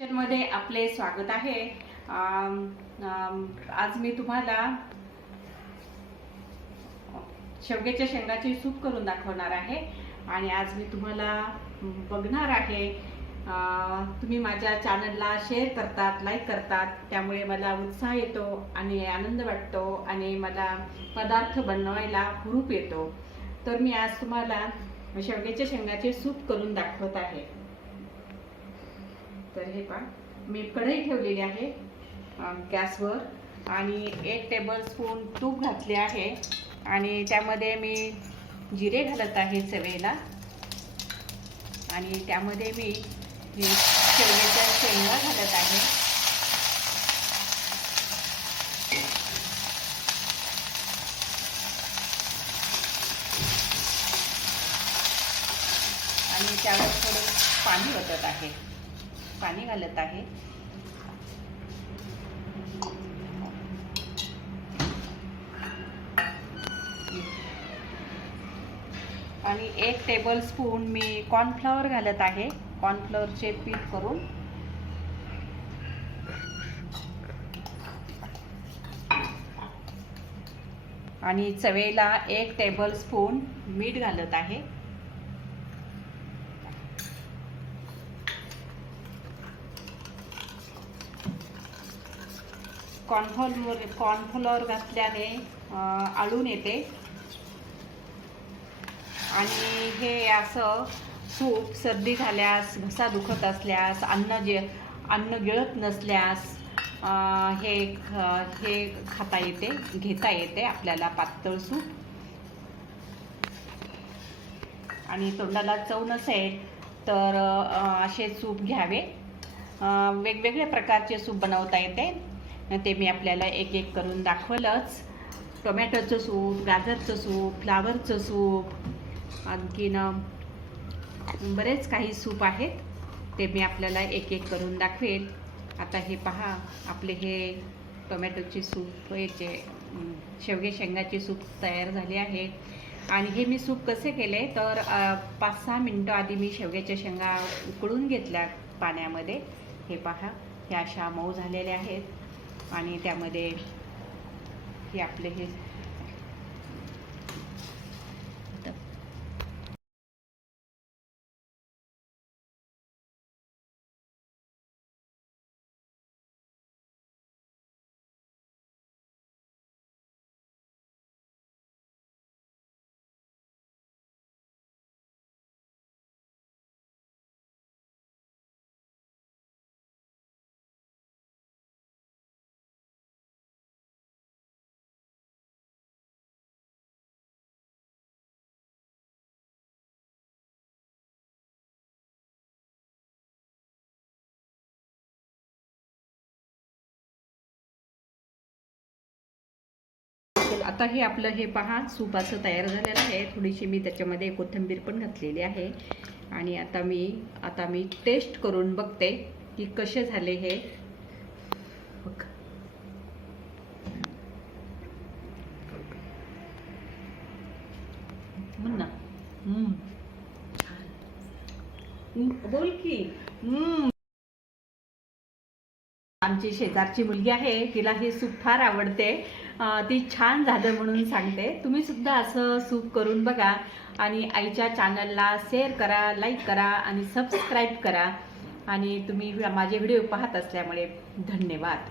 मध्ये आपले स्वागत आहे। आज मी तुम्हाला शेवग्याच्या शेंगाचे सूप करून दाखवणार आहे आणि आज मी तुम्हाला बघणार आहे। तुम्ही माझ्या चॅनलला शेअर करतात, लाईक करतात, त्यामुळे मला उत्साह येतो आणि आनंद वाटतो आणि मला पदार्थ बनवायला हुरूप येतो। तर मी आज तुम्हाला शेवग्याच्या शेंगाचे सूप करून दाखवत आहे। तर हे पहा, मी कढई ठेवलेली आहे गॅसवर आणि 1 टेबलस्पून तूप घातले आहे आणि त्यामध्ये मी जिरे घालत आहे चवेला आणि त्यामध्ये मी शेवग्याच्या शेंगा घालत आहे आणि त्यावर थोडं पाणी ओतत आहे, पाणी घालत आहे आणि 1 टेबलस्पून मी कॉर्नफ्लॉवर घालत आहे, कॉर्नफ्लॉवरचे पीठ करून आणि चवेला 1 टेबलस्पून मीठ घालत आहे। कॉर्नफ्लॉवर घातल्याने आळून येते आणि हे असं सूप सर्दी झाल्यास, घसा दुखत असल्यास, अन्न गिळत नसल्यास हे खाता येते, घेता येते आपल्याला पातळ सूप। आणि तोंडाला चव नसेल तर असे सूप घ्यावे। वेगवेगळ्या प्रकारचे सूप बनवता येते, ते मी आपल्याला एक एक करून दाखवलंच। टोमॅटोचं सूप, गाजरचं सूप, फ्लावरचं सूप, आणखीन बरेच काही सूप आहेत, ते मी आपल्याला एक एक करून दाखवेल। आता हे पहा, आपले हे टोमॅटोचे सूप, याचे शेवगे शेंगाचे सूप तयार झाले आहे। आणि हे मी सूप कसे केले तर 5-6 मिनटं आधी मी शेवग्याच्या शेंगा उकळून घेतल्या पाण्यामध्ये। हे पहा, हे अशा मऊ झालेल्या आहेत आणि त्यामध्ये हे आपले हे आता हे आपलं हे पहा सूप असं तयार झालेलं आहे। थोडीशी मी त्याच्यामध्ये कोथिंबीर पण घातलेली आहे आणि आता मी टेस्ट करून बघते की कसे झाले हे। म्हणा बोल की आमची शेजारची मुलगी आहे, तिला हे सूप फार आवडते, ती छान झालं म्हणून सांगते। तुम्ही सुद्धा असं सूप करून बघा आणि आईच्या चॅनलला शेअर करा, लाईक करा आणि सबस्क्राईब करा। आणि तुम्ही माझे व्हिडिओ पाहत असल्यामुळे धन्यवाद।